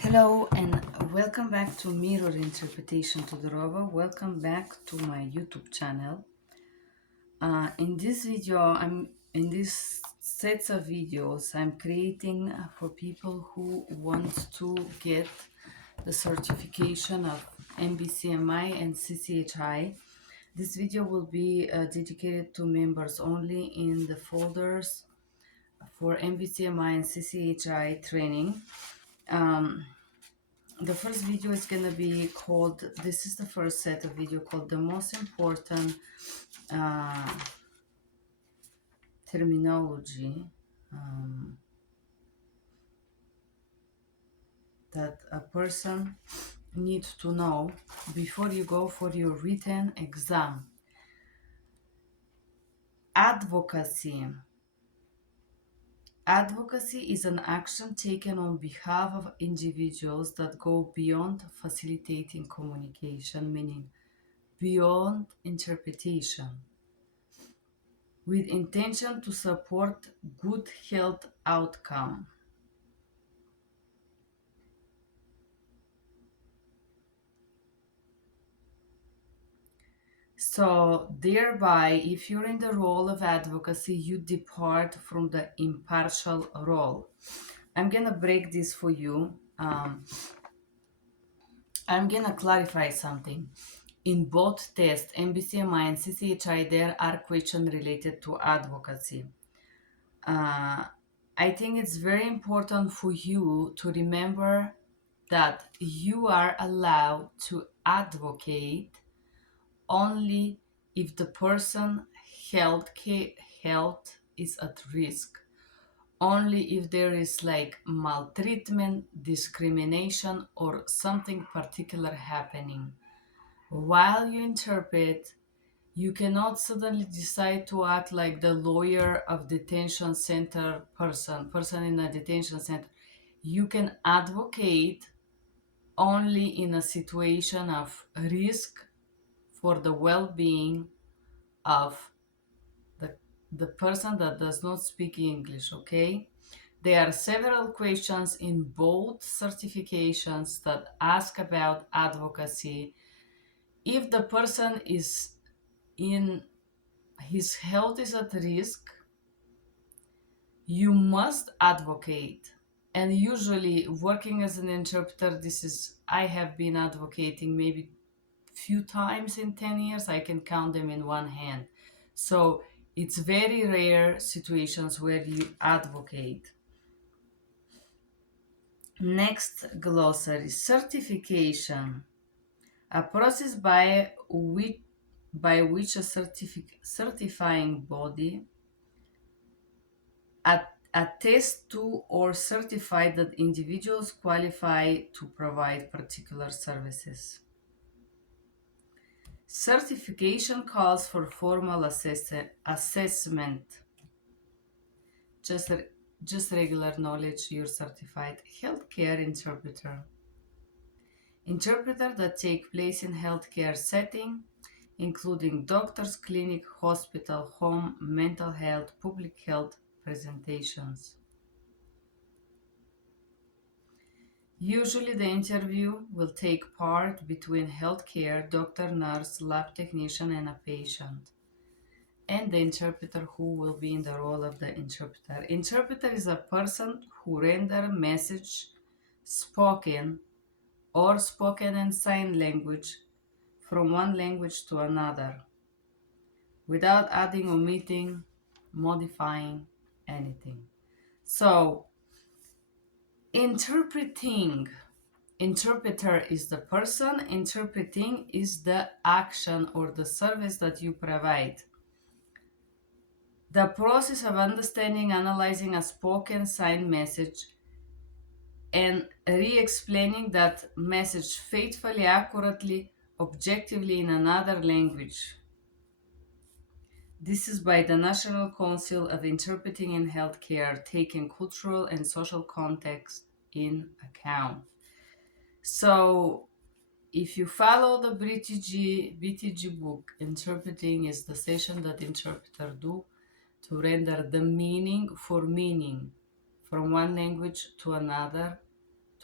Hello and welcome back to Mirror Interpretation Todorova. Welcome back to my YouTube channel. In this video, I'm in this sets of videos I'm creating for people who want to get the certification of MBCMI and CCHI. This video will be dedicated to members only in the folders for MBCMI and CCHI training. The first video is going to be called, this is the first set of video called the most important uh, terminology that a person needs to know before you go for your written exam. Advocacy. Advocacy is an action taken on behalf of individuals that go beyond facilitating communication, meaning beyond interpretation, with intention to support good health outcome. So thereby, if you're in the role of advocacy, you depart from the impartial role. I'm gonna break this for you. I'm gonna clarify something. In both tests, MBCMI and CCHI, there are questions related to advocacy. I think it's very important for you to remember that you are allowed to advocate only if the person health is at risk, only if there is like maltreatment, discrimination, or something particular happening. While you interpret, you cannot suddenly decide to act like the lawyer of detention center person in a detention center. You can advocate only in a situation of risk for the well-being of the person that does not speak English, okay? There are several questions in both certifications that ask about advocacy. If the person is in his health is at risk, you must advocate. And usually working as an interpreter, I have been advocating maybe few times in 10 years. I can count them in one hand. So it's very rare situations where you advocate. Next glossary, certification, a process by which a certifying body attest to or certify that individuals qualify to provide particular services. Certification calls for formal assessment. Just regular knowledge, you're certified. Healthcare interpreter. Interpreter that take place in healthcare setting, including doctors, clinic, hospital, home, mental health, public health presentations. Usually the interview will take part between healthcare, doctor, nurse, lab technician, and a patient, and the interpreter who will be in the role of the interpreter. Interpreter is a person who render a message spoken or spoken and sign language from one language to another without adding, omitting, modifying anything. So, interpreter is the person, interpreting is the action or the service that you provide. The process of understanding, analyzing a spoken sign message and re-explaining that message faithfully, accurately, objectively in another language. This is by the National Council of Interpreting in Healthcare, taking cultural and social context in account. So, if you follow the BTG book, interpreting is the session that interpreter do to render the meaning for meaning from one language to another,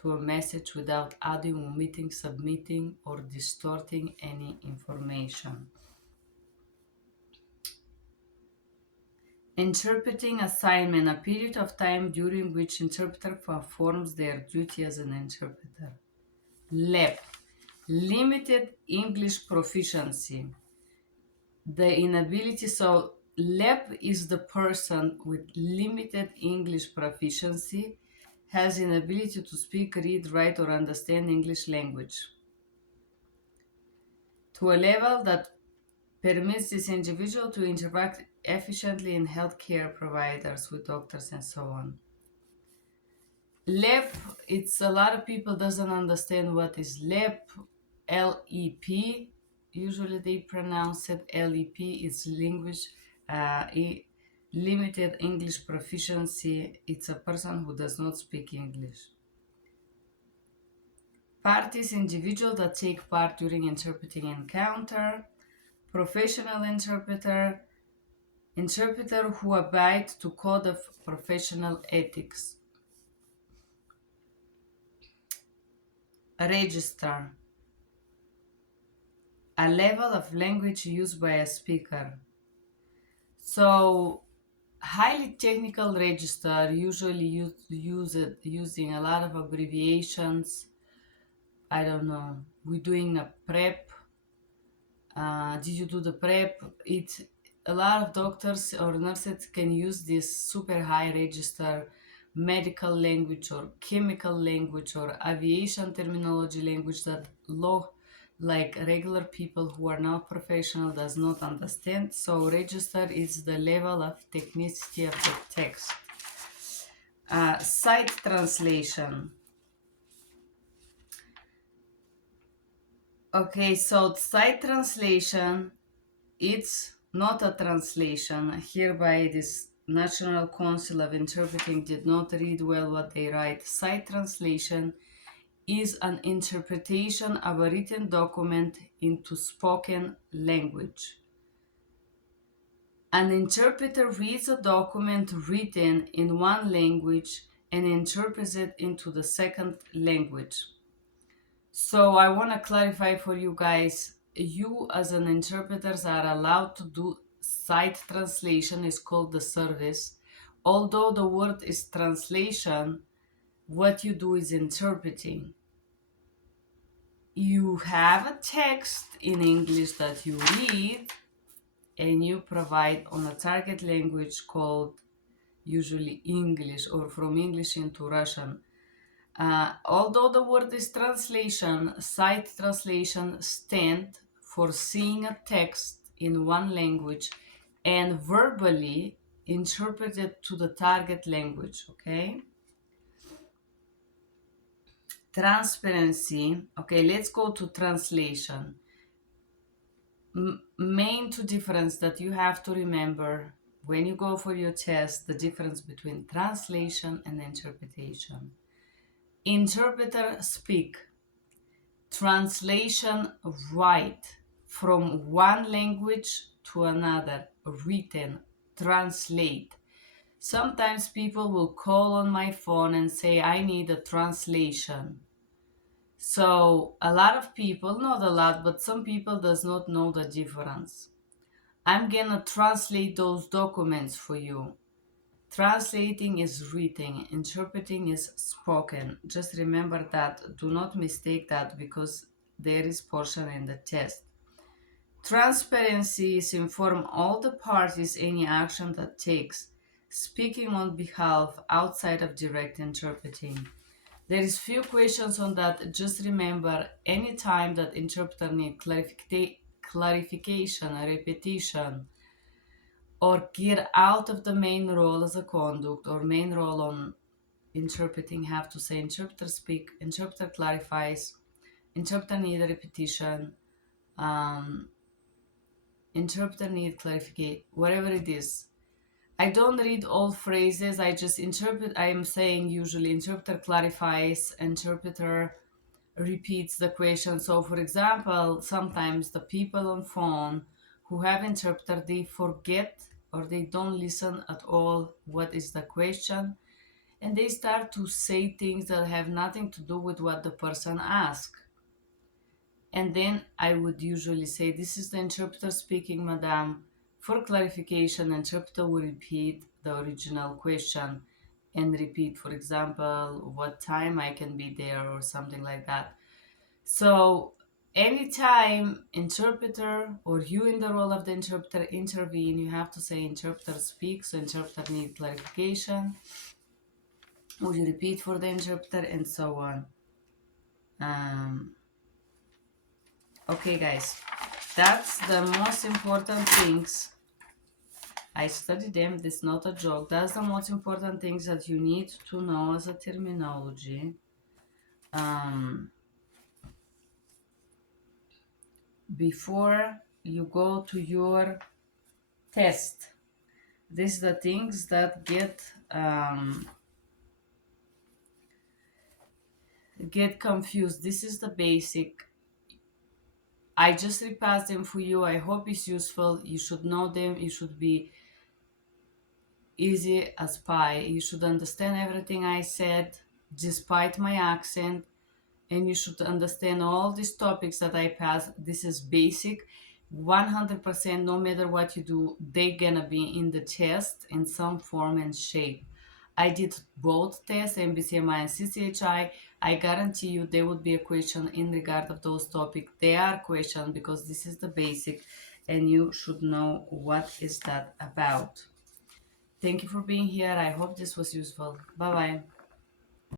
to to a message without adding, omitting, submitting, or distorting any information. Interpreting assignment, a period of time during which interpreter performs their duty as an interpreter. LEP, limited English proficiency. The inability, so LEP is the person with limited English proficiency, has inability to speak, read, write, or understand English language to a level that permits this individual to interact efficiently in healthcare providers with doctors and so on. LEP, it's a lot of people doesn't understand what is LEP. LEP, usually they pronounce it LEP. It's limited English proficiency. It's a person who does not speak English. Parties, individuals that take part during interpreting encounter. Professional interpreter, interpreter who abide to code of professional ethics. Register, a level of language used by a speaker. So, highly technical register usually use it using a lot of abbreviations. I don't know. We're doing a prep. Did you do the prep? It's a lot of doctors or nurses can use this super high register, medical language or chemical language or aviation terminology language that low, like regular people who are not professional does not understand. So register is the level of technicity of the text. Site translation. Okay, so site translation, it's not a translation. Hereby, this National Council of Interpreting did not read well what they write. Site translation is an interpretation of a written document into spoken language. An interpreter reads a document written in one language and interprets it into the second language. So I want to clarify for you guys, you as an interpreters are allowed to do site translation, is called the service. Although the word is translation, what you do is interpreting. You have a text in English that you read and you provide on a target language called usually English or from English into Russian. Although the word is translation, site translation stand for seeing a text in one language and verbally interpret it to the target language, okay? Transparency, okay, let's go to translation. Main two difference that you have to remember when you go for your test, the difference between translation and interpretation. Interpreter speak, translation write from one language to another, written, translate. Sometimes people will call on my phone and say, I need a translation. So a lot of people, not a lot, but some people does not know the difference. I'm gonna translate those documents for you. Translating is reading, interpreting is spoken. Just remember that. Do not mistake that because there is portion in the test. Transparency is inform all the parties any action that takes, speaking on behalf outside of direct interpreting. There is few questions on that. Just remember, any time that interpreter need clarification, repetition, or get out of the main role as a conduct or main role on interpreting, have to say interpreter speak, interpreter clarifies, interpreter need a repetition, interpreter need clarification, whatever it is. I don't read all phrases, I just interpret. I am saying usually interpreter clarifies, interpreter repeats the question. So for example, sometimes the people on phone who have interpreter, they forget or they don't listen at all what is the question, and they start to say things that have nothing to do with what the person asked. And then I would usually say, "This is the interpreter speaking, madam. For clarification, interpreter will repeat the original question and repeat, for example, what time I can be there or something like that." So anytime interpreter or you in the role of the interpreter intervene, you have to say interpreter speaks, so interpreter need clarification. Would you repeat for the interpreter and so on. Um, okay, guys, that's the most important things. I studied them. This is not a joke. That's the most important things that you need to know as a terminology. Before you go to your test. These are the things that get confused. This is the basic. I just repassed them for you. I hope it's useful. You should know them. You should be easy as pie. You should understand everything I said, despite my accent, and you should understand all these topics that I passed. This is basic. 100%, no matter what you do, they're gonna be in the test in some form and shape. I did both tests, MBCMI and CCHI. I guarantee you there would be a question in regard of those topics. They are questions because this is the basic and you should know what is that about. Thank you for being here. I hope this was useful. Bye bye.